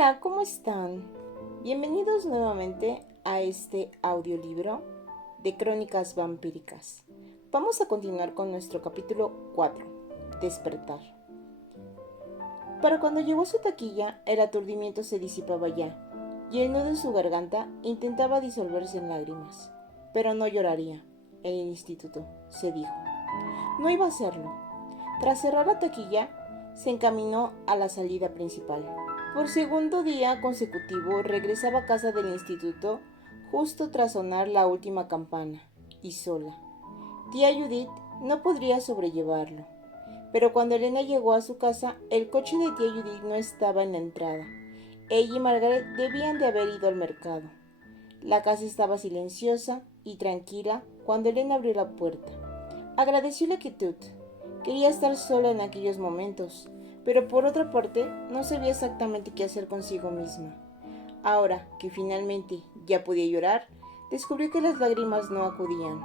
Hola, ¿cómo están? Bienvenidos nuevamente a este audiolibro de Crónicas Vampíricas. Vamos a continuar con nuestro capítulo 4, Despertar. Para cuando llegó a su taquilla, el aturdimiento se disipaba ya, y el nudo en su garganta intentaba disolverse en lágrimas. Pero no lloraría, en el instituto, se dijo. No iba a hacerlo. Tras cerrar la taquilla, se encaminó a la salida principal. Por segundo día consecutivo regresaba a casa del instituto justo tras sonar la última campana, y sola. Tía Judith no podría sobrellevarlo. Pero cuando Elena llegó a su casa, el coche de tía Judith no estaba en la entrada. Ella y Margaret debían de haber ido al mercado. La casa estaba silenciosa y tranquila cuando Elena abrió la puerta. Agradeció la quietud. Quería estar sola en aquellos momentos, pero por otra parte no sabía exactamente qué hacer consigo misma. Ahora que finalmente ya podía llorar, descubrió que las lágrimas no acudían.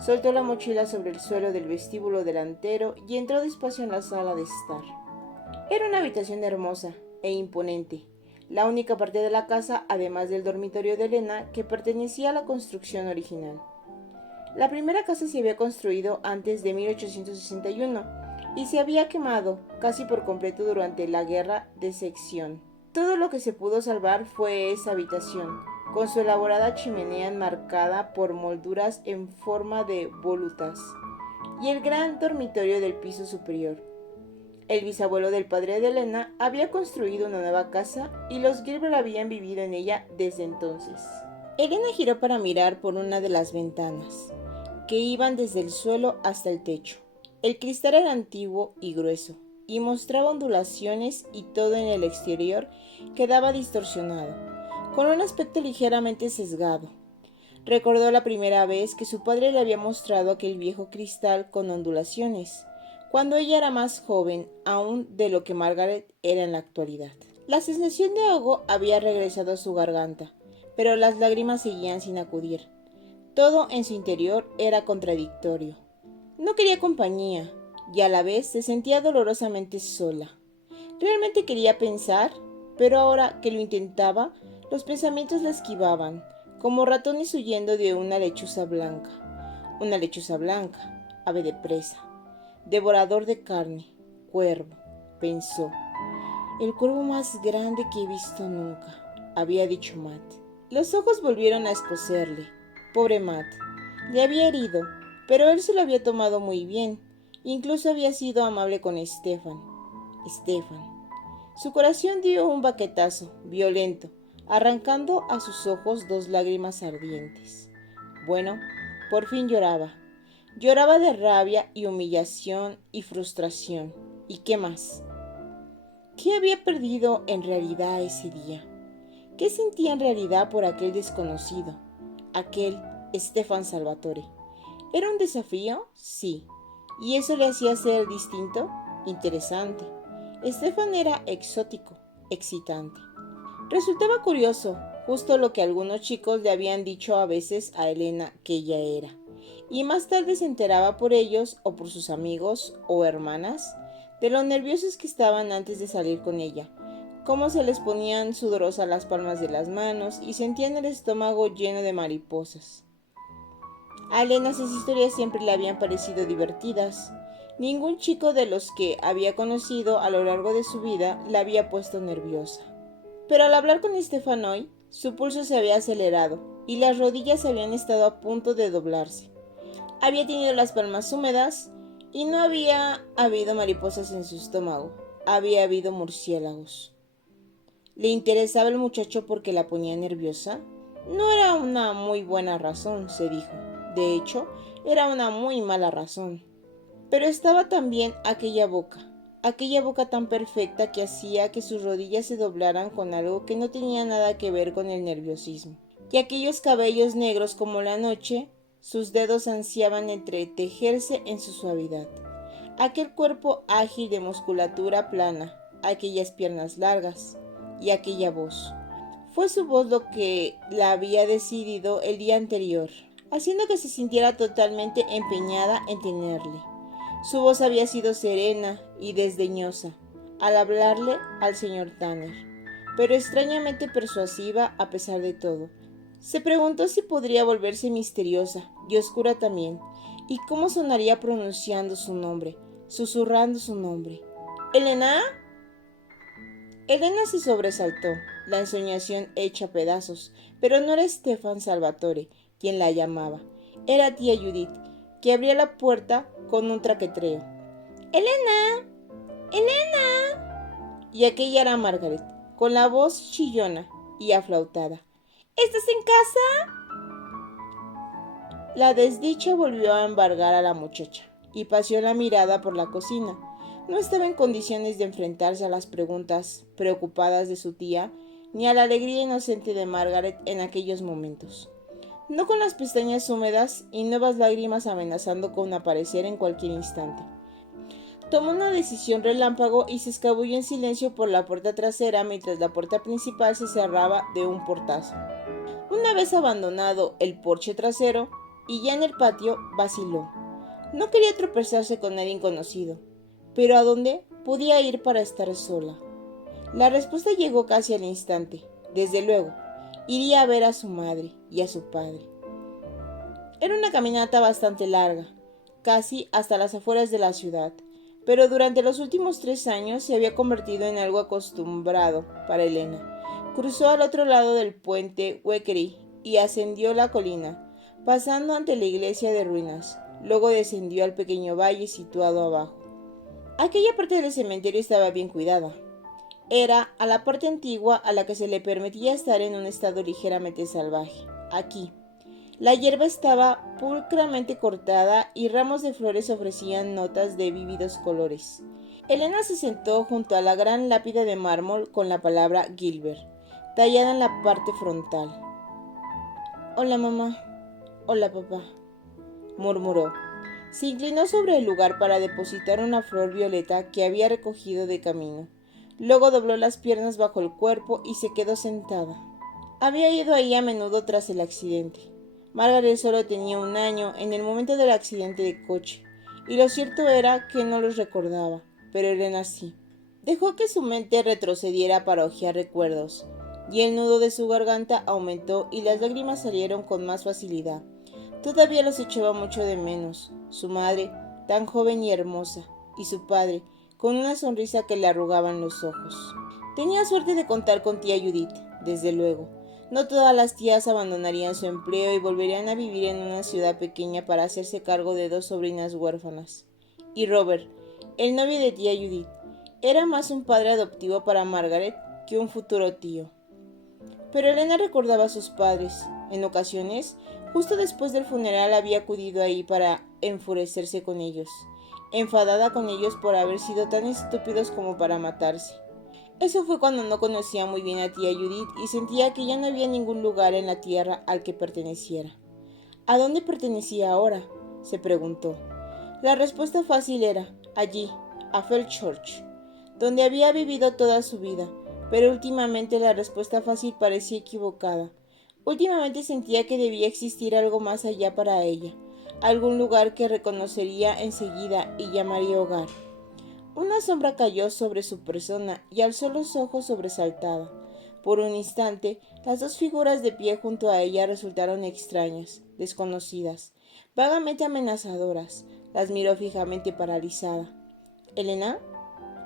Soltó la mochila sobre el suelo del vestíbulo delantero y entró despacio en la sala de estar. Era una habitación hermosa e imponente, la única parte de la casa, además del dormitorio de Elena, que pertenecía a la construcción original. La primera casa se había construido antes de 1861 y se había quemado casi por completo durante la Guerra de Secesión. Todo lo que se pudo salvar fue esa habitación, con su elaborada chimenea enmarcada por molduras en forma de volutas, y el gran dormitorio del piso superior. El bisabuelo del padre de Elena había construido una nueva casa y los Gilbert habían vivido en ella desde entonces. Elena giró para mirar por una de las ventanas, que iban desde el suelo hasta el techo. El cristal era antiguo y grueso, y mostraba ondulaciones y todo en el exterior quedaba distorsionado, con un aspecto ligeramente sesgado. Recordó la primera vez que su padre le había mostrado aquel viejo cristal con ondulaciones, cuando ella era más joven aún de lo que Margaret era en la actualidad. La sensación de ahogo había regresado a su garganta, pero las lágrimas seguían sin acudir. Todo en su interior era contradictorio. No quería compañía y a la vez se sentía dolorosamente sola. Realmente quería pensar, pero ahora que lo intentaba, los pensamientos la esquivaban, como ratones huyendo de una lechuza blanca. Una lechuza blanca, ave de presa, devorador de carne, cuervo, pensó. El cuervo más grande que he visto nunca, había dicho Matt. Los ojos volvieron a escocerle. Pobre Matt. Le había herido, pero él se lo había tomado muy bien. Incluso había sido amable con Stefan. Su corazón dio un baquetazo, violento, arrancando a sus ojos dos lágrimas ardientes. Bueno, por fin lloraba. Lloraba de rabia y humillación y frustración. ¿Y qué más? ¿Qué había perdido en realidad ese día? ¿Qué sentía en realidad por aquel desconocido? Aquel Stefan Salvatore. ¿Era un desafío? Sí. ¿Y eso le hacía ser distinto? Interesante. Stefan era exótico, excitante. Resultaba curioso, justo lo que algunos chicos le habían dicho a veces a Elena que ella era. Y más tarde se enteraba por ellos o por sus amigos o hermanas de lo nerviosos que estaban antes de salir con ella, cómo se les ponían sudorosas las palmas de las manos y sentían el estómago lleno de mariposas. A Elena esas historias siempre le habían parecido divertidas. Ningún chico de los que había conocido a lo largo de su vida la había puesto nerviosa. Pero al hablar con Stefan hoy, su pulso se había acelerado y las rodillas habían estado a punto de doblarse. Había tenido las palmas húmedas y no había habido mariposas en su estómago, había habido murciélagos. ¿Le interesaba el muchacho porque la ponía nerviosa? No era una muy buena razón, se dijo. De hecho, era una muy mala razón. Pero estaba también aquella boca tan perfecta que hacía que sus rodillas se doblaran con algo que no tenía nada que ver con el nerviosismo. Y aquellos cabellos negros como la noche, sus dedos ansiaban entretejerse en su suavidad. Aquel cuerpo ágil de musculatura plana, aquellas piernas largas y aquella voz. Fue su voz lo que la había decidido el día anterior, haciendo que se sintiera totalmente empeñada en tenerle. Su voz había sido serena y desdeñosa al hablarle al señor Tanner. pero extrañamente persuasiva a pesar de todo. Se preguntó si podría volverse misteriosa y oscura también, y cómo sonaría pronunciando su nombre, susurrando su nombre. ¿Elena? Elena se sobresaltó, la ensoñación hecha pedazos, pero no era Stefan Salvatore quien la llamaba. Era tía Judith, que abría la puerta con un traquetreo. ¡Elena! ¡Elena! Y aquella era Margaret, con la voz chillona y aflautada. ¿Estás en casa? La desdicha volvió a embargar a la muchacha y paseó la mirada por la cocina. No estaba en condiciones de enfrentarse a las preguntas preocupadas de su tía ni a la alegría inocente de Margaret en aquellos momentos. No con las pestañas húmedas y nuevas lágrimas amenazando con aparecer en cualquier instante. Tomó una decisión relámpago y se escabulló en silencio por la puerta trasera mientras la puerta principal se cerraba de un portazo. Una vez abandonado el porche trasero y ya en el patio, vaciló. No quería tropezarse con nadie conocido, pero ¿a dónde podía ir para estar sola? La respuesta llegó casi al instante. Desde luego, iría a ver a su madre y a su padre. Era una caminata bastante larga, casi hasta las afueras de la ciudad, pero durante los últimos 3 años se había convertido en algo acostumbrado para Elena. Cruzó al otro lado del puente Weckery y ascendió la colina, pasando ante la iglesia de ruinas. Luego descendió al pequeño valle situado abajo. Aquella parte del cementerio estaba bien cuidada. Era a la parte antigua a la que se le permitía estar en un estado ligeramente salvaje. Aquí, la hierba estaba pulcramente cortada y ramos de flores ofrecían notas de vívidos colores. Elena se sentó junto a la gran lápida de mármol con la palabra Gilbert, tallada en la parte frontal. «Hola, mamá. Hola, papá», murmuró. Se inclinó sobre el lugar para depositar una flor violeta que había recogido de camino. Luego dobló las piernas bajo el cuerpo y se quedó sentada. Había ido ahí a menudo tras el accidente. Margaret solo tenía 1 año en el momento del accidente de coche, y lo cierto era que no los recordaba, pero Elena sí. Dejó que su mente retrocediera para hojear recuerdos, y el nudo de su garganta aumentó y las lágrimas salieron con más facilidad. Todavía los echaba mucho de menos, su madre, tan joven y hermosa, y su padre, con una sonrisa que le arrugaban los ojos. Tenía suerte de contar con tía Judith, desde luego. No todas las tías abandonarían su empleo y volverían a vivir en una ciudad pequeña para hacerse cargo de 2 sobrinas huérfanas. Y Robert, el novio de tía Judith, era más un padre adoptivo para Margaret que un futuro tío. Pero Elena recordaba a sus padres. En ocasiones, justo después del funeral había acudido ahí para enfurecerse con ellos, enfadada con ellos por haber sido tan estúpidos como para matarse. Eso fue cuando no conocía muy bien a tía Judith y sentía que ya no había ningún lugar en la tierra al que perteneciera. ¿A dónde pertenecía ahora?, se preguntó. La respuesta fácil era, allí, a Felchurch, donde había vivido toda su vida, pero últimamente la respuesta fácil parecía equivocada. Últimamente sentía que debía existir algo más allá para ella, algún lugar que reconocería enseguida y llamaría hogar. Una sombra cayó sobre su persona y alzó los ojos sobresaltada. Por un instante, las 2 figuras de pie junto a ella resultaron extrañas, desconocidas, vagamente amenazadoras. Las miró fijamente paralizada. «¿Elena?»,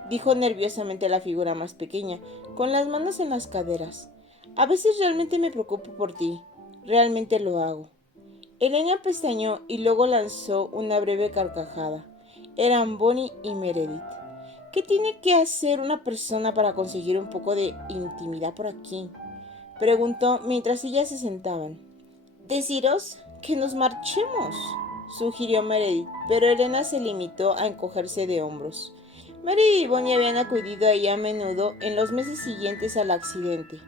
dijo nerviosamente la figura más pequeña, con las manos en las caderas. «A veces realmente me preocupo por ti. Realmente lo hago». Elena pestañeó y luego lanzó una breve carcajada. Eran Bonnie y Meredith. «¿Qué tiene que hacer una persona para conseguir un poco de intimidad por aquí?», preguntó mientras ellas se sentaban. «Deciros que nos marchemos», sugirió Meredith, pero Elena se limitó a encogerse de hombros. Meredith y Bonnie habían acudido ahí a menudo en los meses siguientes al accidente.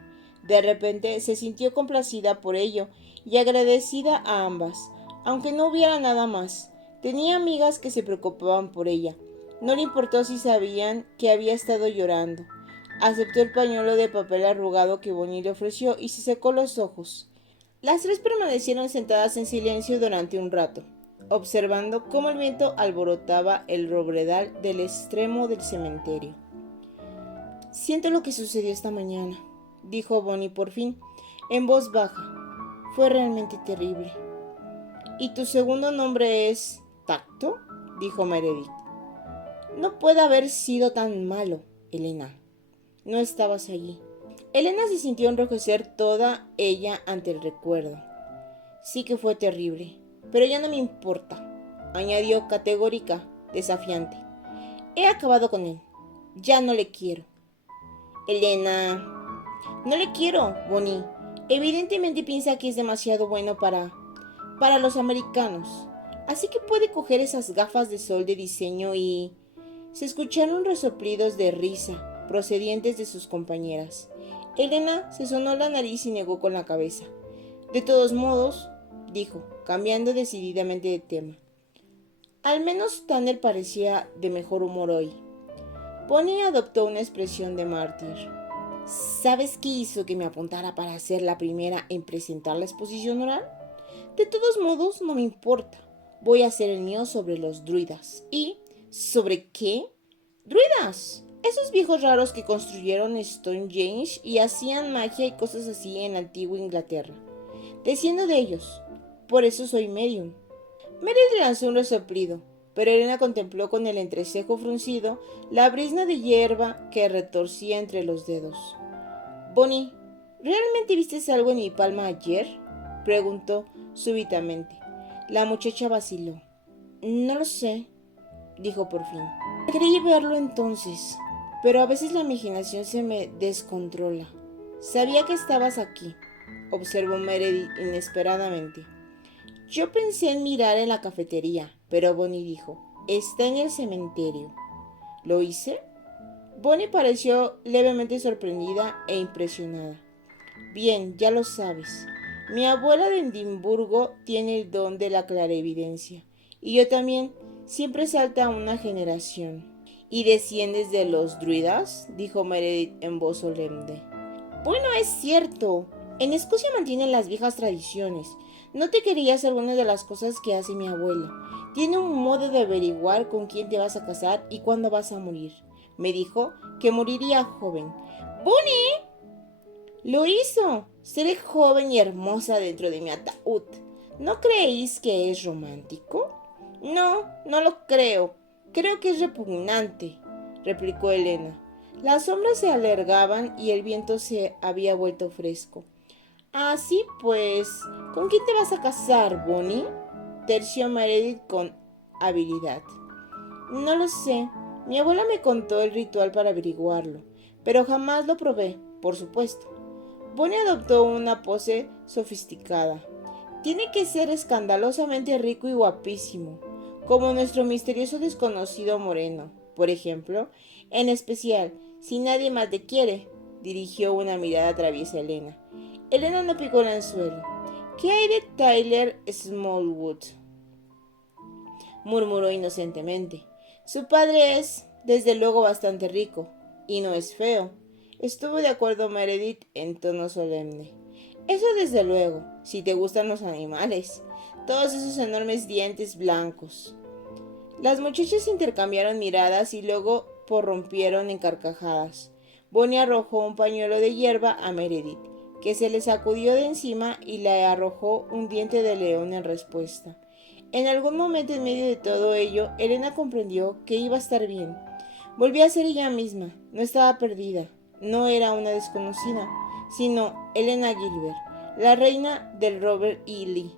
De repente se sintió complacida por ello y agradecida a ambas, aunque no hubiera nada más. Tenía amigas que se preocupaban por ella. No le importó si sabían que había estado llorando. Aceptó el pañuelo de papel arrugado que Bonnie le ofreció y se secó los ojos. Las 3 permanecieron sentadas en silencio durante un rato, observando cómo el viento alborotaba el robledal del extremo del cementerio. «Siento lo que sucedió esta mañana», dijo Bonnie por fin, en voz baja. Fue realmente terrible. ¿Y tu segundo nombre es Tacto?, dijo Meredith. No puede haber sido tan malo, Elena. No estabas allí. Elena se sintió enrojecer toda ella ante el recuerdo. Sí que fue terrible, pero ya no me importa, añadió categórica, desafiante. He acabado con él. Ya no le quiero. Elena. No le quiero, Bonnie. Evidentemente piensa que es demasiado bueno para los americanos. Así que puede coger esas gafas de sol de diseño y... Se escucharon resoplidos de risa procedientes de sus compañeras. Elena se sonó la nariz y negó con la cabeza. De todos modos, dijo, cambiando decididamente de tema. Al menos Tanner parecía de mejor humor hoy. Bonnie adoptó una expresión de mártir. ¿Sabes qué hizo que me apuntara para ser la primera en presentar la exposición oral? De todos modos, no me importa. Voy a hacer el mío sobre los druidas. ¿Y sobre qué? ¡Druidas! Esos viejos raros que construyeron Stonehenge y hacían magia y cosas así en la antigua Inglaterra. Desciendo de ellos. Por eso soy medium. Meredith lanzó un resoplido, pero Elena contempló con el entrecejo fruncido la brizna de hierba que retorcía entre los dedos. Bonnie, ¿realmente viste algo en mi palma ayer?, preguntó súbitamente. La muchacha vaciló. No lo sé, dijo por fin. Creí verlo entonces, pero a veces la imaginación se me descontrola. Sabía que estabas aquí, observó Meredith inesperadamente. Yo pensé en mirar en la cafetería, pero Bonnie dijo, está en el cementerio. ¿Lo hice? Bonnie pareció levemente sorprendida e impresionada. Bien, ya lo sabes. Mi abuela de Edimburgo tiene el don de la clarividencia, y yo también. Siempre salta una generación. ¿Y desciendes de los druidas?, dijo Meredith en voz solemne. Bueno, es cierto. En Escocia mantienen las viejas tradiciones. No te querías algunas de las cosas que hace mi abuela. Tiene un modo de averiguar con quién te vas a casar y cuándo vas a morir. Me dijo que moriría joven. ¡Bonnie! Lo hizo. Seré joven y hermosa dentro de mi ataúd. ¿No creéis que es romántico? No, no lo creo. Creo que es repugnante, replicó Elena. Las sombras se alargaban y el viento se había vuelto fresco. Así pues, ¿con quién te vas a casar, Bonnie?, terció Meredith con habilidad. No lo sé. Mi abuela me contó el ritual para averiguarlo, pero jamás lo probé, por supuesto. Bonnie adoptó una pose sofisticada. Tiene que ser escandalosamente rico y guapísimo, como nuestro misterioso desconocido moreno, por ejemplo. En especial, si nadie más te quiere, dirigió una mirada traviesa a Elena. Elena no picó el anzuelo. ¿Qué hay de Tyler Smallwood?, murmuró inocentemente. Su padre es, desde luego, bastante rico, y no es feo. Estuvo de acuerdo Meredith en tono solemne. Eso desde luego, si te gustan los animales. Todos esos enormes dientes blancos. Las muchachas intercambiaron miradas y luego prorrumpieron en carcajadas. Bonnie arrojó un pañuelo de hierba a Meredith, que se le sacudió de encima y le arrojó un diente de león en respuesta. En algún momento en medio de todo ello, Elena comprendió que iba a estar bien. Volvió a ser ella misma, no estaba perdida, no era una desconocida, sino Elena Gilbert, la reina del Robert E. Lee.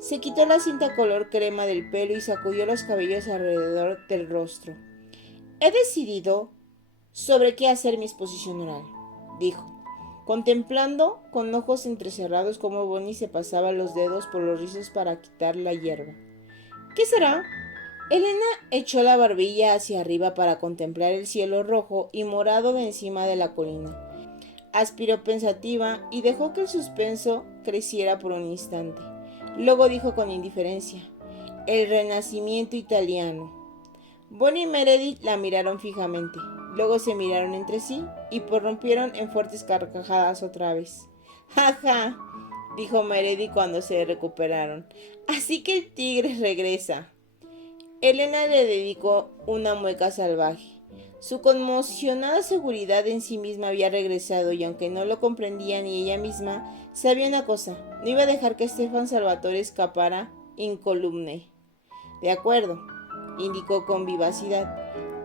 Se quitó la cinta color crema del pelo y sacudió los cabellos alrededor del rostro. He decidido sobre qué hacer mi exposición oral, dijo, contemplando con ojos entrecerrados cómo Bonnie se pasaba los dedos por los rizos para quitar la hierba. ¿Qué será? Elena echó la barbilla hacia arriba para contemplar el cielo rojo y morado de encima de la colina. Aspiró pensativa y dejó que el suspenso creciera por un instante. Luego dijo con indiferencia, el Renacimiento italiano. Bonnie y Meredith la miraron fijamente. Luego se miraron entre sí y prorrumpieron en fuertes carcajadas otra vez. ¡Ja, ja!, dijo Meredith cuando se recuperaron. Así que el tigre regresa. Elena le dedicó una mueca salvaje. Su conmocionada seguridad en sí misma había regresado y aunque no lo comprendía ni ella misma, sabía una cosa, no iba a dejar que Stefan Salvatore escapara incólume. De acuerdo, indicó con vivacidad.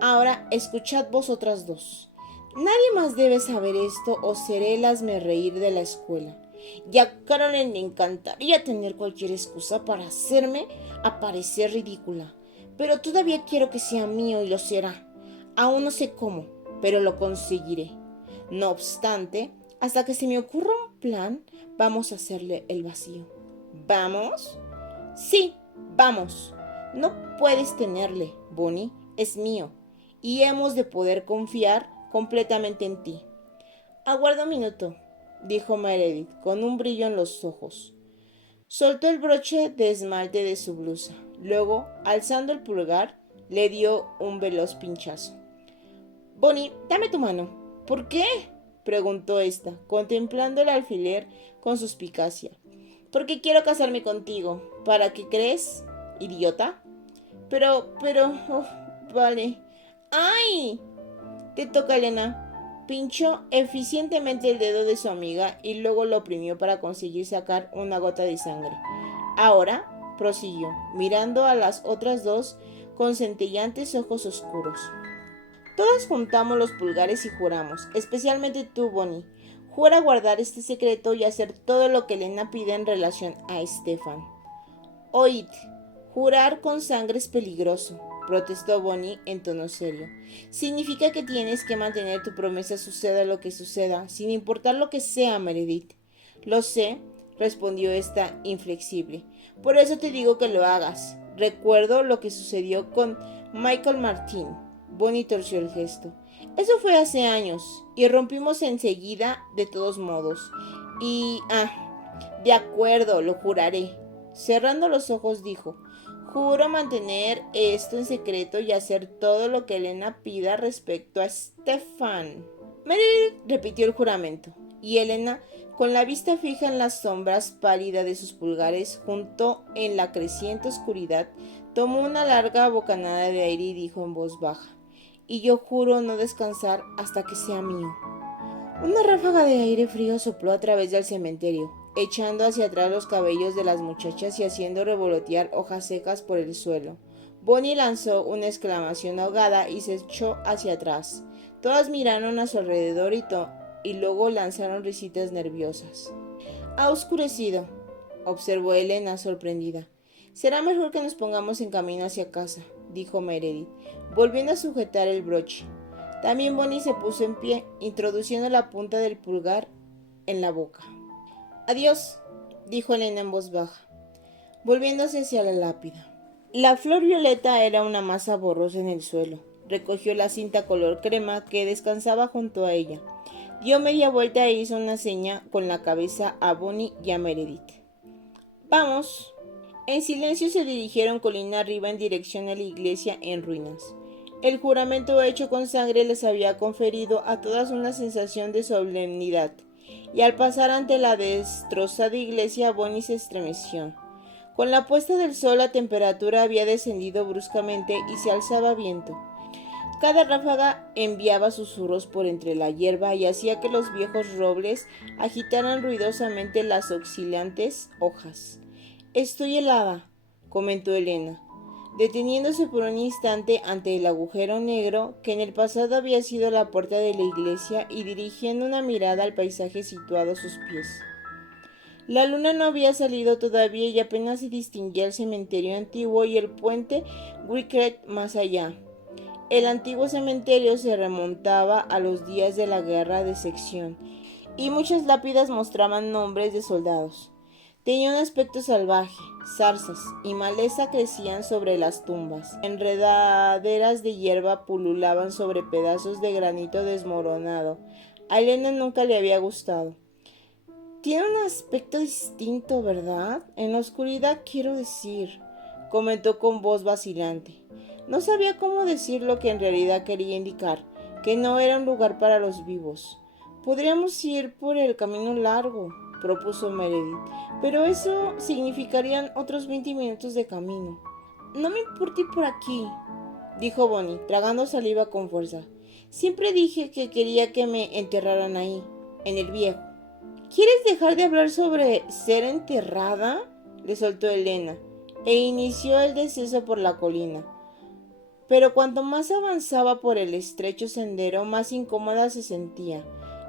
Ahora escuchad vosotras dos. Nadie más debe saber esto o seré el hazmerreír de la escuela. Y a Caroline le encantaría tener cualquier excusa para hacerme aparecer ridícula. Pero todavía quiero que sea mío y lo será. Aún no sé cómo, pero lo conseguiré. No obstante, hasta que se me ocurra un plan, vamos a hacerle el vacío. ¿Vamos? Sí, vamos. No puedes tenerle, Bonnie, es mío, y hemos de poder confiar completamente en ti. Aguarda un minuto, dijo Meredith, con un brillo en los ojos. Soltó el broche de esmalte de su blusa. Luego, alzando el pulgar, le dio un veloz pinchazo. Bonnie, dame tu mano. ¿Por qué? Preguntó ésta, contemplando el alfiler con suspicacia. Porque quiero casarme contigo. ¿Para qué crees, idiota? Pero, oh, vale. ¡Ay! Te toca, Elena. Pinchó eficientemente el dedo de su amiga y luego lo oprimió para conseguir sacar una gota de sangre. Ahora, prosiguió, mirando a las otras dos con centelleantes ojos oscuros. Todas juntamos los pulgares y juramos, especialmente tú, Bonnie. Jura guardar este secreto y hacer todo lo que Elena pide en relación a Stefan. Oíd, jurar con sangre es peligroso, protestó Bonnie en tono serio. Significa que tienes que mantener tu promesa suceda lo que suceda, sin importar lo que sea, Meredith. Lo sé, respondió esta inflexible. Por eso te digo que lo hagas. Recuerdo lo que sucedió con Michael Martin. Bonnie torció el gesto. Eso fue hace años, y rompimos enseguida de todos modos. De acuerdo, lo juraré. Cerrando los ojos dijo, juro mantener esto en secreto y hacer todo lo que Elena pida respecto a Stefan. Meredith repitió el juramento, y Elena, con la vista fija en las sombras pálidas de sus pulgares, junto en la creciente oscuridad, tomó una larga bocanada de aire y dijo en voz baja, y yo juro no descansar hasta que sea mío. Una ráfaga de aire frío sopló a través del cementerio, echando hacia atrás los cabellos de las muchachas y haciendo revolotear hojas secas por el suelo. Bonnie lanzó una exclamación ahogada y se echó hacia atrás. Todas miraron a su alrededor y luego lanzaron risitas nerviosas. Ha oscurecido, observó Elena sorprendida. Será mejor que nos pongamos en camino hacia casa, dijo Meredith, volviendo a sujetar el broche. También Bonnie se puso en pie, introduciendo la punta del pulgar en la boca. Adiós, dijo Elena en voz baja, volviéndose hacia la lápida. La flor violeta era una masa borrosa en el suelo. Recogió la cinta color crema que descansaba junto a ella. Dio media vuelta e hizo una seña con la cabeza a Bonnie y a Meredith. ¡Vamos! En silencio se dirigieron colina arriba en dirección a la iglesia en ruinas. El juramento hecho con sangre les había conferido a todas una sensación de solemnidad, y al pasar ante la destrozada iglesia, Bonnie se estremeció. Con la puesta del sol la temperatura había descendido bruscamente y se alzaba viento. Cada ráfaga enviaba susurros por entre la hierba y hacía que los viejos robles agitaran ruidosamente las oscilantes hojas. Estoy helada, comentó Elena, deteniéndose por un instante ante el agujero negro que en el pasado había sido la puerta de la iglesia y dirigiendo una mirada al paisaje situado a sus pies. La luna no había salido todavía y apenas se distinguía el cementerio antiguo y el puente Wickert más allá. El antiguo cementerio se remontaba a los días de la guerra de sección y muchas lápidas mostraban nombres de soldados. Tenía un aspecto salvaje, zarzas y maleza crecían sobre las tumbas. Enredaderas de hierba pululaban sobre pedazos de granito desmoronado. A Elena nunca le había gustado. Tiene un aspecto distinto, ¿verdad? En la oscuridad quiero decir, comentó con voz vacilante. No sabía cómo decir lo que en realidad quería indicar, que no era un lugar para los vivos. Podríamos ir por el camino largo, propuso Meredith, pero eso significarían otros 20 minutos de camino. No me importa ir por aquí, dijo Bonnie, tragando saliva con fuerza. Siempre dije que quería que me enterraran ahí, en el viejo. ¿Quieres dejar de hablar sobre ser enterrada?, le soltó Elena, e inició el descenso por la colina. Pero cuanto más avanzaba por el estrecho sendero, más incómoda se sentía.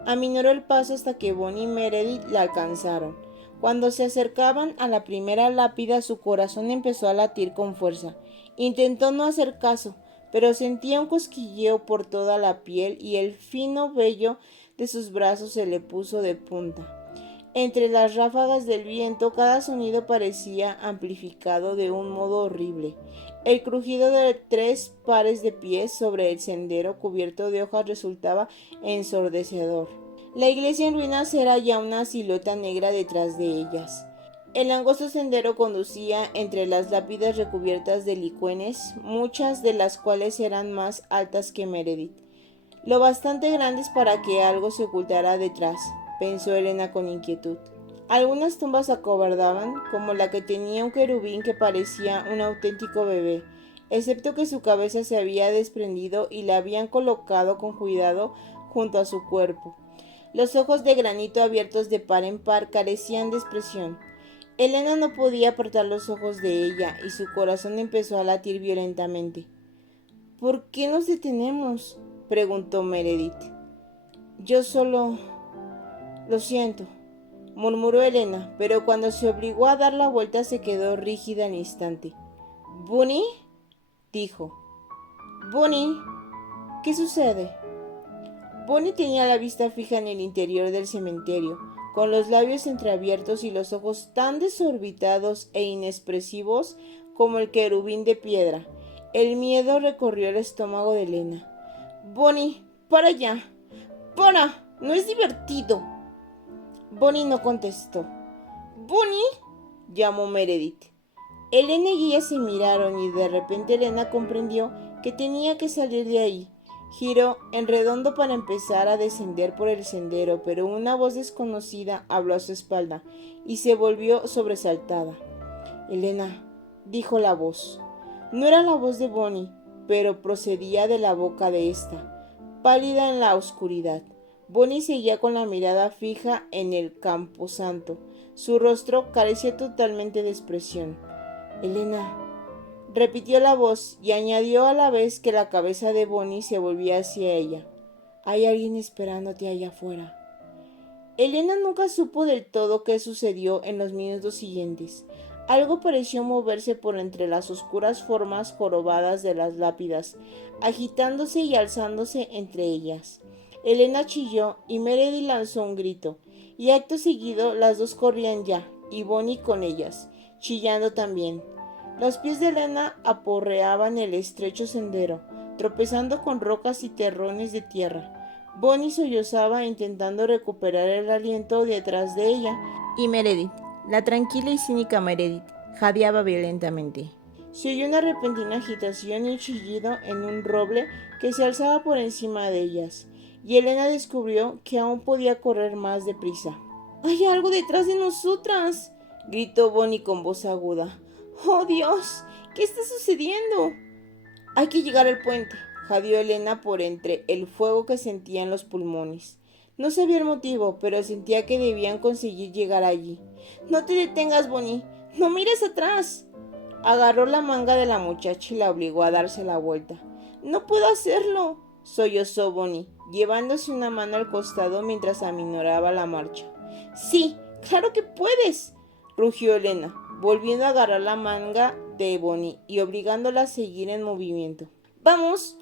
Aminoró el paso hasta que Bonnie y Meredith la alcanzaron. Cuando se acercaban a la primera lápida, su corazón empezó a latir con fuerza. Intentó no hacer caso, pero sentía un cosquilleo por toda la piel y el fino vello de sus brazos se le puso de punta. Entre las ráfagas del viento, cada sonido parecía amplificado de un modo horrible. El crujido de 3 pares de pies sobre el sendero cubierto de hojas resultaba ensordecedor. La iglesia en ruinas era ya una silueta negra detrás de ellas. El angosto sendero conducía entre las lápidas recubiertas de licuenes, muchas de las cuales eran más altas que Meredith. Lo bastante grandes para que algo se ocultara detrás, pensó Elena con inquietud. Algunas tumbas acobardaban, como la que tenía un querubín que parecía un auténtico bebé, excepto que su cabeza se había desprendido y la habían colocado con cuidado junto a su cuerpo. Los ojos de granito abiertos de par en par carecían de expresión. Elena no podía apartar los ojos de ella y su corazón empezó a latir violentamente. ¿Por qué nos detenemos?, preguntó Meredith. Yo solo... Lo siento, murmuró Elena, pero cuando se obligó a dar la vuelta se quedó rígida al instante. ¿Bunny?, dijo. «Bunny, ¿qué sucede?» Bunny tenía la vista fija en el interior del cementerio, con los labios entreabiertos y los ojos tan desorbitados e inexpresivos como el querubín de piedra. El miedo recorrió el estómago de Elena. «Bunny, para ya. ¡Para! ¡No es divertido!» Bunny no contestó. «¿Bunny?», llamó Meredith. Elena y ella se miraron y de repente Elena comprendió que tenía que salir de ahí. Giró en redondo para empezar a descender por el sendero, pero una voz desconocida habló a su espalda y se volvió sobresaltada. «Elena», dijo la voz. No era la voz de Bunny, pero procedía de la boca de ésta, pálida en la oscuridad. Bunny seguía con la mirada fija en el camposanto. Su rostro carecía totalmente de expresión. «Elena», repitió la voz y añadió a la vez que la cabeza de Bunny se volvía hacia ella. «Hay alguien esperándote allá afuera». Elena nunca supo del todo qué sucedió en los minutos siguientes. Algo pareció moverse por entre las oscuras formas jorobadas de las lápidas, agitándose y alzándose entre ellas. Elena chilló y Meredith lanzó un grito, y acto seguido las dos corrían ya, y Bunny con ellas, chillando también. Los pies de Elena aporreaban el estrecho sendero, tropezando con rocas y terrones de tierra. Bunny sollozaba intentando recuperar el aliento detrás de ella, y Meredith, la tranquila y cínica Meredith, jadeaba violentamente. Se oyó una repentina agitación y un chillido en un roble que se alzaba por encima de ellas, y Elena descubrió que aún podía correr más deprisa. «¡Hay algo detrás de nosotras!», gritó Bunny con voz aguda. «¡Oh, Dios! ¿Qué está sucediendo?» «Hay que llegar al puente», jadeó Elena por entre el fuego que sentía en los pulmones. No sabía el motivo, pero sentía que debían conseguir llegar allí. «No te detengas, Bunny. ¡No mires atrás!». Agarró la manga de la muchacha y la obligó a darse la vuelta. «No puedo hacerlo», sollozó Bunny, llevándose una mano al costado mientras aminoraba la marcha. «Sí, claro que puedes», rugió Elena, volviendo a agarrar la manga de Bunny y obligándola a seguir en movimiento. «¡Vamos!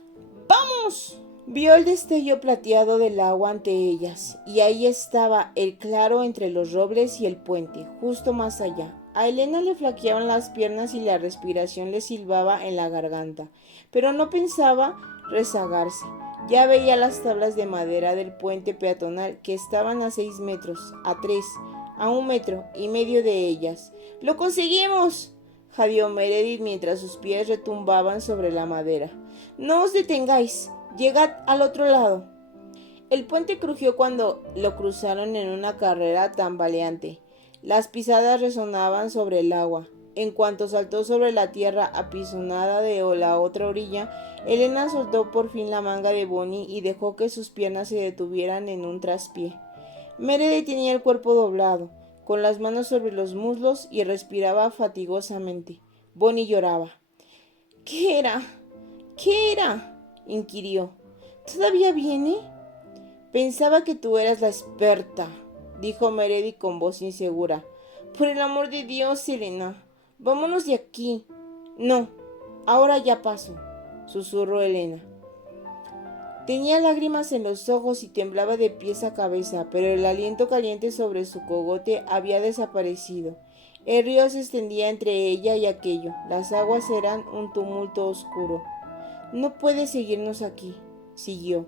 ¡Vamos!». Vio el destello plateado del agua ante ellas, y ahí estaba el claro entre los robles y el puente, justo más allá. A Elena le flaqueaban las piernas y la respiración le silbaba en la garganta, pero no pensaba rezagarse. Ya veía las tablas de madera del puente peatonal que estaban a 6 metros, a 3, a 1 metro y medio de ellas. «¡Lo conseguimos!», jadeó Meredith mientras sus pies retumbaban sobre la madera. «No os detengáis. Llegad al otro lado». El puente crujió cuando lo cruzaron en una carrera tambaleante. Las pisadas resonaban sobre el agua. En cuanto saltó sobre la tierra apisonada de la otra orilla, Elena soltó por fin la manga de Bonnie y dejó que sus piernas se detuvieran en un traspié. Meredith tenía el cuerpo doblado, con las manos sobre los muslos y respiraba fatigosamente. Bonnie lloraba. ¿Qué era? ¿Qué era? Inquirió. ¿Todavía viene? Pensaba que tú eras la experta, dijo Meredith con voz insegura. Por el amor de Dios, Elena, vámonos de aquí. No, ahora ya paso, susurró Elena. Tenía lágrimas en los ojos y temblaba de pies a cabeza, pero el aliento caliente sobre su cogote había desaparecido. El río se extendía entre ella y aquello. Las aguas eran un tumulto oscuro. No puedes seguirnos aquí, siguió.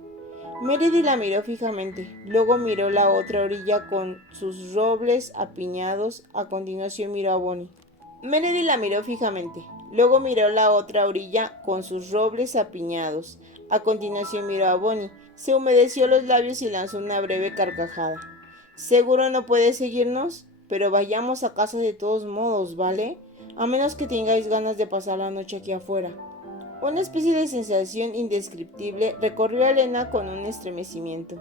Meredith la miró fijamente, luego miró la otra orilla con sus robles apiñados, a continuación miró a Bonnie. Meredith la miró fijamente, luego miró la otra orilla con sus robles apiñados, a continuación miró a Bonnie, se humedeció los labios y lanzó una breve carcajada. ¿Seguro no puedes seguirnos? Pero vayamos a casa de todos modos, ¿vale? A menos que tengáis ganas de pasar la noche aquí afuera. Una especie de sensación indescriptible recorrió a Elena con un estremecimiento.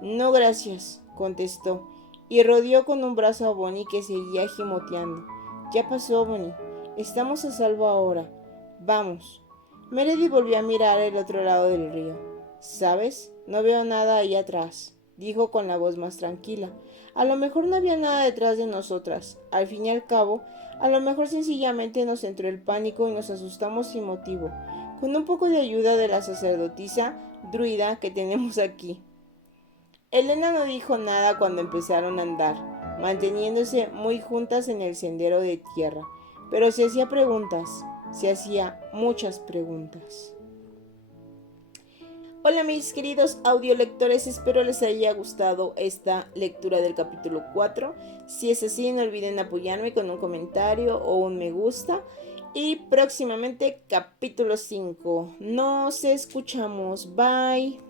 No, gracias, contestó, y rodeó con un brazo a Bonnie que seguía gimoteando. Ya pasó, Bonnie. Estamos a salvo ahora. Vamos. Meredith volvió a mirar el otro lado del río. ¿Sabes? No veo nada ahí atrás, dijo con la voz más tranquila. A lo mejor no había nada detrás de nosotras. Al fin y al cabo, a lo mejor sencillamente nos entró el pánico y nos asustamos sin motivo, con un poco de ayuda de la sacerdotisa druida que tenemos aquí. Elena no dijo nada cuando empezaron a andar, manteniéndose muy juntas en el sendero de tierra, pero se hacía preguntas, se hacía muchas preguntas. Hola mis queridos audiolectores, espero les haya gustado esta lectura del capítulo 4. Si es así, no olviden apoyarme con un comentario o un me gusta. Y próximamente capítulo 5. Nos escuchamos. Bye.